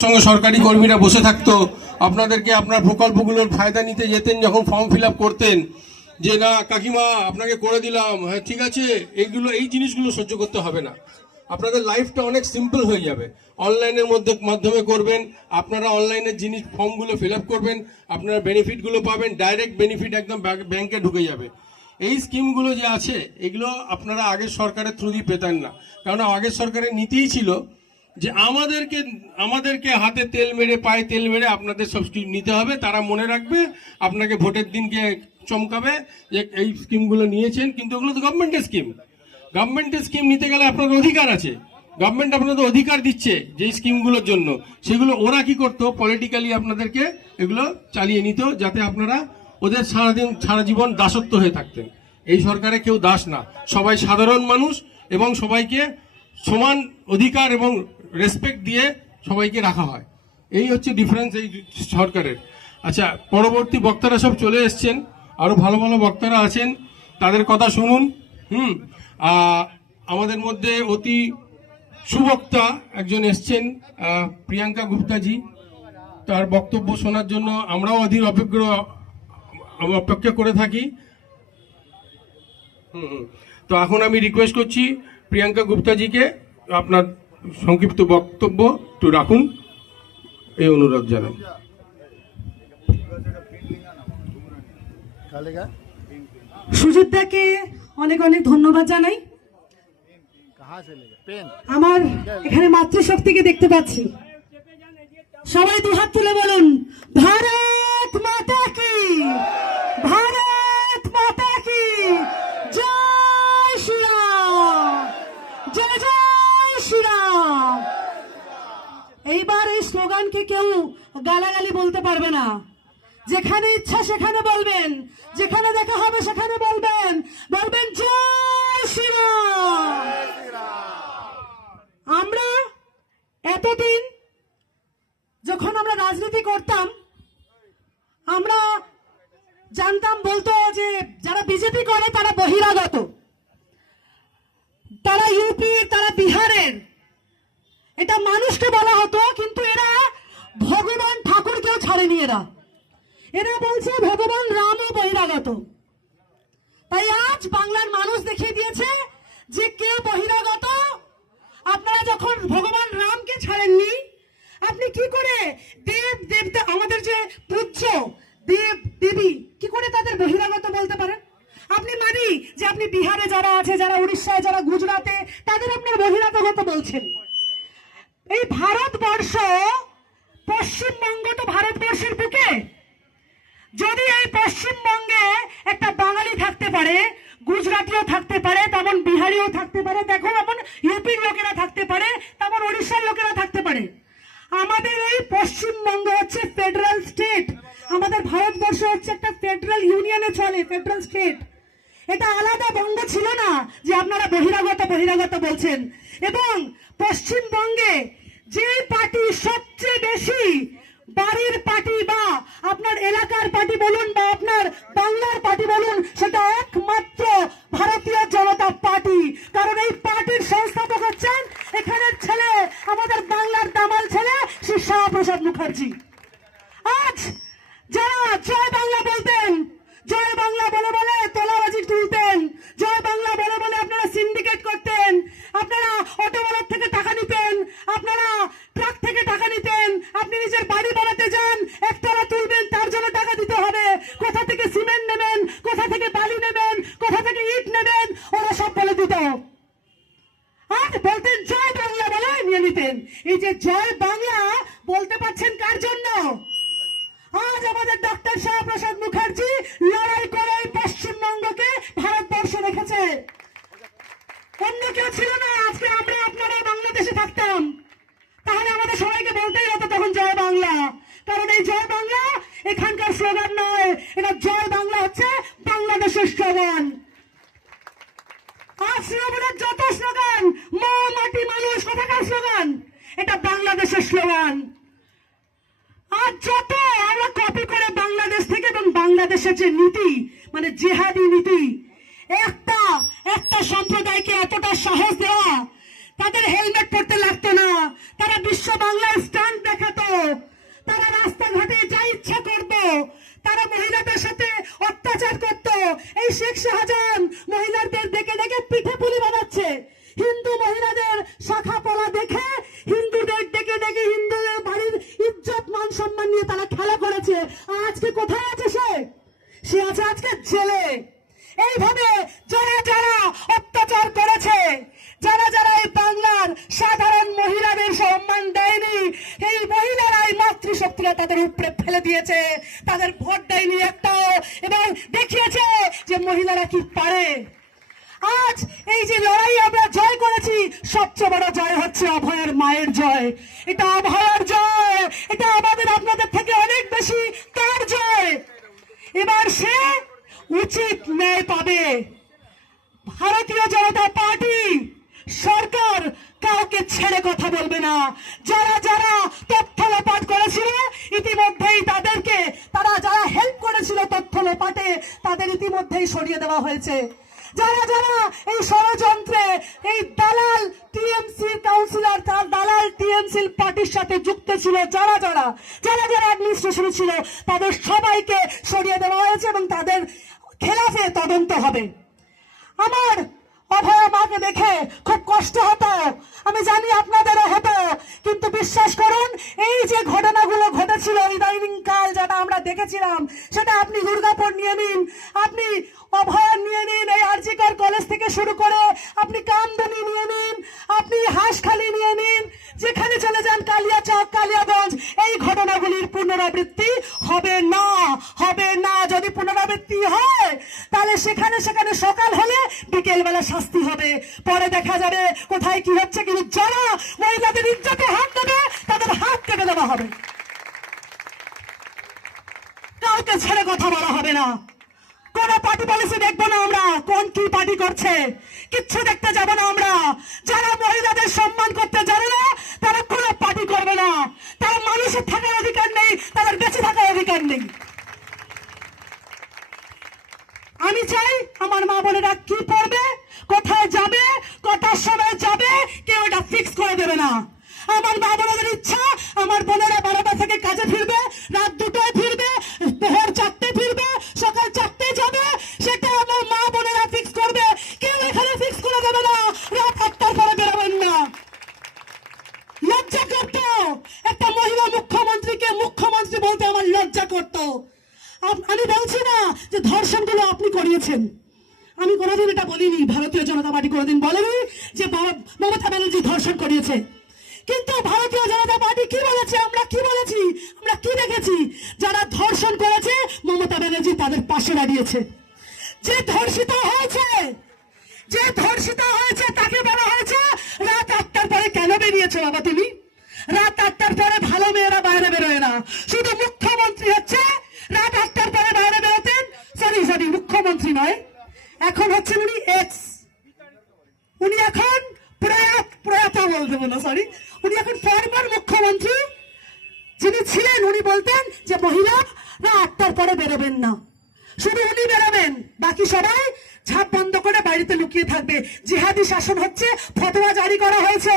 সঙ্গে সরকারি কর্মীরা বসে থাকতো, আপনাদেরকে আপনার প্রকল্পগুলোর ফায়দা নিতে যেতেন, যখন ফর্ম ফিল আপ করতেন যে না কাকিমা আপনাকে করে দিলাম, হ্যাঁ ঠিক আছে, এই জিনিসগুলো সহ্য করতে হবে না। আপনাদের লাইফটা অনেক সিম্পল হয়ে যাবে। অনলাইনের মাধ্যমে করবেন, আপনারা অনলাইনের জিনিস ফর্মগুলো ফিল আপ করবেন, আপনারা বেনিফিটগুলো পাবেন, ডাইরেক্ট বেনিফিট একদম ব্যাংকে ঢুকে যাবে। এই স্কিমগুলো যে আছে এগুলো আপনারা আগের সরকারের থ্রু দিয়ে পেতেন না, কারণ আগের সরকারের নীতিই ছিল যে আমাদেরকে হাতে তেল মেরে পায়ে তেল মেরে আপনাদের সব স্কিম নিতে হবে। তারা মনে রাখবে, আপনাকে ভোটের দিনকে চমকাবে যে এই স্কিমগুলো নিয়েছেন, কিন্তু ওগুলো তো গভর্নমেন্টের স্কিম নিতে গেলে আপনাদের অধিকার আছে। গভর্নমেন্ট আপনাদের অধিকার দিচ্ছে যে স্কিমগুলোর জন্য, সেগুলো ওরা কি করতো, পলিটিক্যালি আপনাদেরকে এগুলো চালিয়ে নিত, যাতে আপনারা ওদের সারা জীবন দাসত্ব হয়ে থাকতেন। এই সরকারে কেউ দাস না, সবাই সাধারণ মানুষ এবং সবাইকে সমান অধিকার এবং রেসপেক্ট দিয়ে সবাইকে রাখা হয়। এই হচ্ছে ডিফারেন্স এই সরকারের। আচ্ছা, পরবর্তী বক্তারা সব চলে এসছেন, আরো ভালো ভালো বক্তারা আছেন, তাদের কথা শুনুন। আমাদের মধ্যে অতি সুবক্তা একজন এসছেন, প্রিয়াঙ্কা গুপ্তাজি। তার বক্তব্য শোনার জন্য আমরাও অধীর অপেক্ষা করে থাকি। তো এখন আমি রিকোয়েস্ট করছি প্রিয়াঙ্কা গুপ্তাজিকে আপনার সংক্ষিপ্ত বক্তব্য একটু রাখুন, এই অনুরোধ জানাই। সুজিতদাকে অনেক অনেক ধন্যবাদ জানাই। আমার এখানে মাতৃশক্তিকে দেখতে পাচ্ছি, সবাই দুহাত তুলে বলুন ভারত মাতা কি, ভারত মাতা কি জয় শ্রীরাম, জয় জয় শ্রীরাম। এইবার এই স্লোগানকে কেউ গালাগালি বলতে পারবে না। যেখানে ইচ্ছা সেখানে বলবেন, যেখানে দেখা হবে সেখানে বলবেন, বলবেন জয় শ্রীরাম। আমরা এতদিন যখন আমরা রাজনীতি করতাম, আমরা জানতাম, বলতো যে যারা বিজেপি করে তারা বহিরাগত, তারা ইউপির, তারা বিহারের, এটা মানুষকে বলা হতো। কিন্তু এরা ভগবান ঠাকুরকেও ছাড়েনি। এরা বলছে ভগবান রামও বহিরাগত। তাই আজ বাংলার মানুষ দেখিয়ে দিয়েছে যে কে বহিরাগত। আপনারা যখন ভগবান রামকে ছাড়েননি, আপনি কি করে দেব দেবতা, আমাদের যে পূজ্য দেব দেবী, কি করে তাদের বহিরাগত বলতে পারেন? আপনি মানি যে আপনি বিহারে যারা আছে, যারা উড়িষ্যায়, যারা গুজরাটে, তাদের আপনার বহিরাগত বলছেন। এই ভারতবর্ষ, পশ্চিমবঙ্গ তো ভারতবর্ষের বুকে। যদি এই পশ্চিমবঙ্গে একটা বাঙালি থাকতে পারে, গুজরাটিও থাকতে পারে, তেমন বিহারিও থাকতে পারে, দেখো এমন ইউপির লোকেরা থাকতে পারে, তেমন উড়িষ্যার লোকেরা থাকতে পারে। আমাদের এই পশ্চিমবঙ্গ হচ্ছে ফেডারেল স্টেট। আমাদের ভারতবর্ষ হচ্ছে একটা ফেডারেল ইউনিয়নে চলে, ফেডারেল স্টেট। এটা আলাদা বঙ্গ ছিল না যে আপনারা বহিরাগত বলছেন। এবং পশ্চিমবঙ্গে যে পার্টি সবচেয়ে বেশি, বাড়ির পার্টি বা আপনার এলাকার পার্টি বলুন বা আপনার বাংলার পার্টি বলুন, সেটা একমাত্র ভারতীয় জনতা পার্টি। কারণ এই পার্টির সংস্থাপক হচ্ছেন এখানের ছেলে, আমাদের বাংলার দামাল ছেলে শ্রী শ্যামাপ্রসাদ মুখার্জি। আজ যারা জয় বাংলা বলতেন, জয় বাংলা বলে বলে তোলাবাজি তুলতেন, জয় বাংলা বলে বলে আপনারা সিন্ডিকেট করতেন, আপনারা অটোওয়ালার থেকে টাকা নিতেন, আপনারা ট্রাক থেকে টাকা নিতেন, আপনি নিজের বাড়ি বানাতে যান, একতলা তুলবেন, তার জন্য টাকা দিতে হবে, কোথা থেকে সিমেন্ট নেবেন, কোথা থেকে বালি নেবেন, কোথা থেকে ইট নেবেন, ওরা সব বলে দিত। আর বলতেন জয় বাংলা বলে নিয়ে নিতেন। এই যে জয় বাংলা বলতে পারছেন কার জন্য? আজ আমাদের ডক্টর শ্যামাপ্রসাদ মুখার্জি লড়াই করে পশ্চিমবঙ্গকে ভারতবর্ষ রেখেছে। অন্য কেউ ছিল না। আজকে আমরা আপনারা বাংলাদেশে থাকতাম, তাহলে আমাদের সবাইকে বলতেই হতো তখন জয় বাংলা। কারণ এই জয় বাংলা এখানকার স্লোগান নয়, এটা জয় বাংলা হচ্ছে বাংলাদেশের স্লোগান। আর তৃণমূলের যত স্লোগান, মা মাটি মানুষ, কোথাকার স্লোগান? এটা বাংলাদেশের স্লোগান। আর যত আমরা কপি করে বাংলাদেশ থেকে, এবং বাংলাদেশের যে নীতি, মানে জেহাদি নীতি, একটা সম্প্রদায়কে এতটা সাহস দেওয়া, তাদের হেলমেট পরতে লাগতো না, তারা বিশ্ব বাংলায় স্ট্যান্ড দেখাতো। সম্মান নিয়ে তারা খেলা করেছে। আর আজকে কোথায় আছে সে? সে আছে আজকে জেলে। এইভাবে যারা যারা অত্যাচার করেছে, যারা যারা এই বাংলার সাধারণ মহিলাদের সম্মান দেয়নি, এই মহিলারাই মাতৃশক্তিরা তাদের উপরে ফেলে দিয়েছে, তাদের ভোট দেয়নি একটাও, এবং দেখিয়েছে যে মহিলারা কি পারে। আজ এই যে লড়াই আমরা জয় করেছি, সবচেয়ে বড় জয় হচ্ছে অভয়ের মায়ের জয়। এটা অভয়ের জয়, এটা আমাদের আপনাদের থেকে অনেক বেশি তার জয়। এবার সে উচিত ন্যায় পাবে। ভারতীয় জনতা পার্টি সরকার কাউকে ছেড়ে কথা বলবে না। যারা যারা তথ্য লোপাট করেছিল ইতিমধ্যেই তাদেরকে, তারা যারা হেল্প করেছিল তথ্য লোপাটে, তাদের ইতিমধ্যেই সরিয়ে দেওয়া হয়েছে। যারা যারা এই ষড়যন্ত্রে, এই দালাল টিএমসি কাউন্সিলর, তার দালাল টিএমসি পার্টির সাথে যুক্ত ছিল, যারা যারা যারা যারা অ্যাডমিনিস্ট্রেশনে ছিল, তাদের সবাইকে সরিয়ে দেওয়া হয়েছে এবং তাদের খেলাফে তদন্ত হবে। আমার অভয়া মাকে দেখে খুব কষ্ট হতো, আমি জানি আপনাদেরও হতো, কিন্তু বিশ্বাস করুন এই যে ঘটনাগুলো ঘটেছিল ইদানিং কাল যেটা আমরা দেখেছিলাম, সেটা আপনি দুর্গাপুর নিয়ে নিন, আপনি অভয়া নিয়ে নিন, এই আরজিকর কলেজ থেকে শুরু করে আপনি কামদুনি নিয়ে নিন, আপনি হাঁসখালি নিয়ে নিন, যেখানে চলে যান কালিয়াচক, কালিয়াগঞ্জ, এই ঘটনাগুলির পুনরাবৃত্তি হবে না, হবে না। যদি পুনরাবৃত্তি হয় তাহলে সেখানে সেখানে সকাল হলে বিকেল বেলা শাস্তি হবে, পরে দেখা যাবে কোথায় কি হচ্ছে। কিন্তু যারা মহিলাদের ইজ্জতে হাত দেবে তাদের হাত কেটে দেওয়া হবে, কাউকে ছেড়ে কথা বলা হবে না। কোন পার্টি পলিসি দেখবো না আমরা, কোন কি পার্টি করছে কিচ্ছু দেখতে যাবো না আমরা। যারা মহিলাদের সম্মান করতে জানে না তারা কোনো পার্টি করবে না, তারা মানুষের থাকার অধিকার নেই, তাদের বেঁচে থাকার অধিকার নেই। আমি চাই আমার মা বোনেরা কি পড়বে, কোথায় যাবে, কটার সময় যাবে, কেউ এটা ফিক্স করে দেবে না। আমার মা বোনেদের ইচ্ছা, আমার বোনেরা 12টা থেকে কাজে ফিরবে, রাত 2টায় ফিরবে, ভোর 4টে ফিরবে, সকাল 4টে যাবে, সেটা আমার মা বোনেরা ফিক্স করবে। কেউ এখানে ফিক্স করে দেবে না রাত 8টার পরে বেরোবেন না। লজ্জা করতো একটা মহিলা মুখ্যমন্ত্রীকে মুখ্যমন্ত্রী বলতে, আমার লজ্জা করতো। আমি বলছি না যে ধর্ষণগুলো আপনি করিয়েছেন, আমি কোনোদিন এটা বলিনি, ভারতীয় জনতা পার্টি কোনোদিন বলেনি যে মমতা ব্যানার্জি ধর্ষণ করিয়েছে। কিন্তু ভারতীয় জনতা পার্টি কি বলেছে, আমরা কি বলেছি, আমরা কি দেখেছি? যারা ধর্ষণ করেছে মমতা ব্যানার্জি তাদের পাশে দাঁড়িয়েছে। যে ধর্ষিত হয়েছে, যে ধর্ষিত হয়েছে তাকে বলা হয়েছে রাত 8টার পরে কেন বেরিয়েছো বাবা তুমি? রাত 8টার পরে ভালো মেয়েরা বাইরে বেরোয় না। শুধু মুখ্যমন্ত্রী হচ্ছে রাত 8টার পরে বাইরে বেরোতেন, সরি মুখ্যমন্ত্রী নয়, এখন হচ্ছেন উনি এক্স, উনি এখন প্রয়াত বলতে বলো, সরি, উনি এখন ফরমার মুখ্যমন্ত্রী। যিনি ছিলেন উনি বলতেন যে মহিলারা 8টার পরে বেরোবেন না, শুধু উনি বেরোবেন, বাকি সবাই ঝাঁপ বন্ধ করে বাড়িতে লুকিয়ে থাকবে। জিহাদি শাসন হচ্ছে, ফতোয়া জারি করা হয়েছে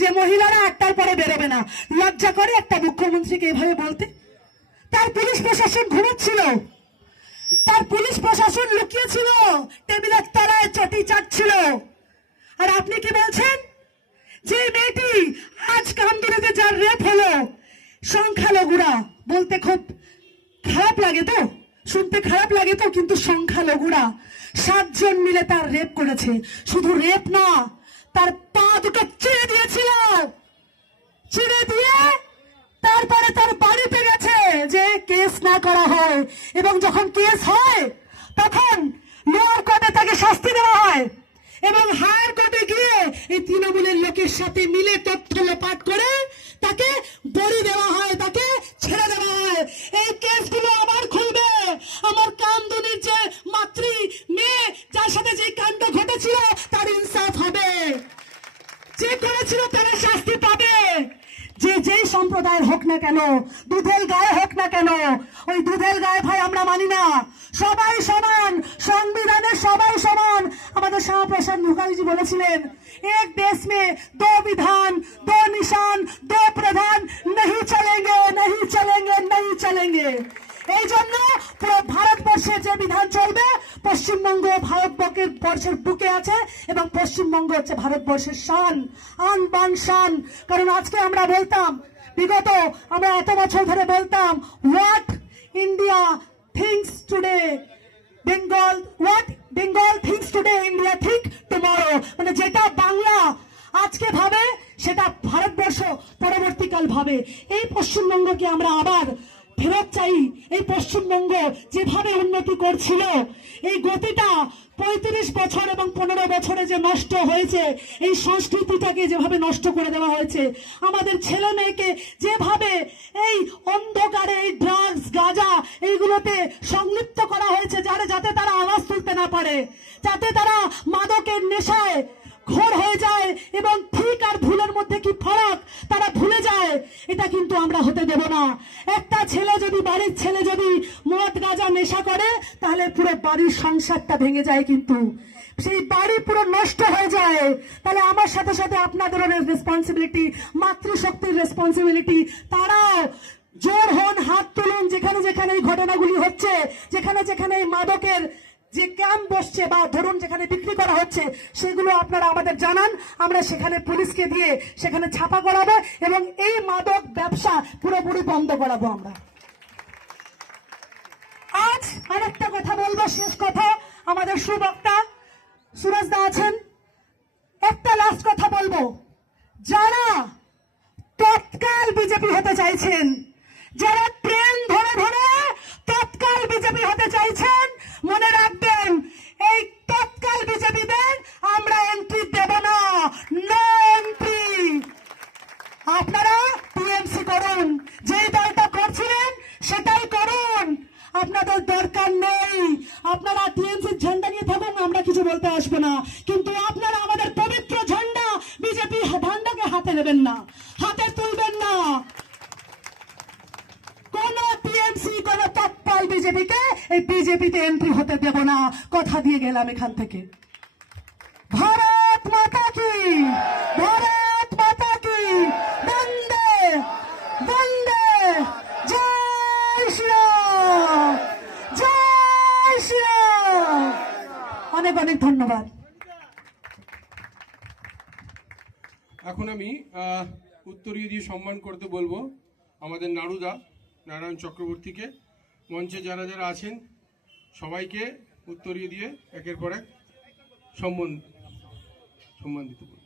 যে মহিলারা 8টার পরে বেরোবে না। লজ্জা করে একটা মুখ্যমন্ত্রীকে এভাবে বলতে? তার পুলিশ প্রশাসন ঘুমাচ্ছিল, তার পুলিশ প্রশাসন লুকিয়েছিল, টেবিলের তলায় চটি চাটছিল। আর আপনি কি বলছেন? যে মেয়েটি আজ কামদুনিতে যার রেপ হলো, সংখ্যালঘুরা, বলতে খুব খারাপ লাগে তো, শুনতে খারাপ লাগে তো, কিন্তু সংখ্যালঘুরা 7 জন মিলে তার রেপ করেছে। শুধু রেপ না, তার পা দুটো চিড়ে দিয়েছিল, চিড়ে দিয়ে তারপরে তার বাড়িতে গেছে যে কেস না করা হয়, এবং যখন কেস হয় তখন লোয়ার কোর্টে তাকে শাস্তি দেওয়া হয়, এবং হায়ার কোর্টে গিয়ে এই তৃণমূলের লোকের সাথে মিলে তথ্য লোপাট করে তাকে বড়ি দেওয়া হয়, তাকে ছেড়ে দেওয়া হয়। এই কেসগুলো আবার খুলবে। আমার কামদুনির যে মাতৃ মেয়ে, যার সাথে যে কাণ্ড ঘটেছিল, তার ইনসাফ হবে, যে করেছিল তারা শাস্তি পাবে। যে যেই সম্প্রদায়ের হোক না কেন, দুধেল গায়ে হোক না কেন, ওই দুধেল গায়ে ভাই আমরা মানি না। সবাই সমান, সংবিধানে সবাই সমান। আমাদের শ্যামাপ্রসাদ মুখার্জি বলেছিলেন, এক দেশ মে দো বিধান, দো নিশান, দো প্রধান, नहीं चलेंगे, नहीं चलेंगे, नहीं चलेंगे। এই জন্য পুরো ভারতবর্ষে যে বিধান চলবে, পশ্চিমবঙ্গ ভারতবর্ষের বুকে আছে, এবং পশ্চিমবঙ্গ হচ্ছে ভারতবর্ষের শান, আন বান শান। কারণ আজকে আমরা বলতাম বিগত আমরা এত বছর ধরে বলতাম what India things today Bengal, what Bengal things today India think tomorrow, মানে যেটা বাংলা আজকে ভাবে সেটা ভারতবর্ষ পরবর্তীকাল ভাবে। এই পশ্চিমবঙ্গকে আমরা আবার ফেরত চাই। এই পশ্চিমবঙ্গ যেভাবে উন্নতি করছিল, এই গতিটা 35 বছর এবং 15 বছরে যে নষ্ট হয়েছে, এই সংস্কৃতিটাকে যেভাবে নষ্ট করে দেওয়া হয়েছে, আমাদের ছেলে মেয়েকে যেভাবে এই অন্ধকারে এই ড্রাগস গাঁজা এইগুলোতে সংলিপ্ত করা হয়েছে, যাতে তারা আওয়াজ তুলতে না পারে, যাতে তারা মাদকের নেশায় ঘোর হয়ে যায় এবং ঠিক আর ভুলের মধ্যে কি ফারাক তারা ভুলে যায়, এটা কিন্তু আমরা হতে দেব না। একটা ছেলে যদি, বাড়ির ছেলে যদি মদ গাঁজা নেশা করে, তাহলে পুরো বাড়ির সংসারটা ভেঙে যায়, কিন্তু সেই বাড়ি পুরো নষ্ট হয়ে যায়। তাহলে আমার সাথে সাথে আপনাদেরও রেসপন্সিবিলিটি, মাতৃশক্তির রেসপন্সিবিলিটি। তারাও জোর হন, হাত তুলুন, যেখানে যেখানে এই ঘটনাগুলি হচ্ছে, যেখানে যেখানে এই মাদকের যে ক্যাম্প বসছে বা ধরুন যেখানে বিক্রি করা হচ্ছে, সেগুলো আপনারা আমাদের জানান, আমরা সেখানে পুলিশকে দিয়ে সেখানে ছাপা করাবো এবং এই মাদক ব্যবসা পুরোপুরি বন্ধ করাবো আমরা। আজ আরেকটা কথা বলবো, শেষ কথা, আমাদের সুবক্তা সুরজ দা আছেন, একটা লাস্ট কথা বলবো। যারা তৎকাল বিজেপি হতে চাইছেন, যারা ট্রেন ধরে ধরে তৎকাল বিজেপি হতে চাইছেন, মনে রাখবেন এই তৎকাল বিজেপিদের আমরা এন্ট্রি দেব না, নো এন্ট্রি। আপনারা টিএমসি করুন, যেই দলটা করছিলেন সেটাই করুন, আপনাদের দরকার নেই। আপনারা টিএমসির ঝান্ডা নিয়ে থাকুন, আমরা কিছু বলতে আসবো না, কিন্তু আপনারা আমাদের পবিত্র ঝান্ডা বিজেপি ঝান্ডাকে হাতে নেবেন না, হাতে তুলবেন না। কোন টিএমসি, কোন তৎকাল বিজেপিকে এই বিজেপিতে এন্ট্রি হতে দেব না, কথা দিয়ে গেলাম এখান থেকে। ভারত মাতা কি, ভারত মাতা কি, বন্দে বন্দে, জয় শ্রীরাম, জয় শ্রীরাম। অনেক অনেক ধন্যবাদ। এখন আমি উত্তরীয় দিয়ে সম্মান করতে বলবো আমাদের নারুদা নারায়ণ চক্রবর্তীকে। মঞ্চে যারা যারা আছেন সবাইকে উত্তরীয় দিয়ে একের পর এক সম্মান দিতে বলবো।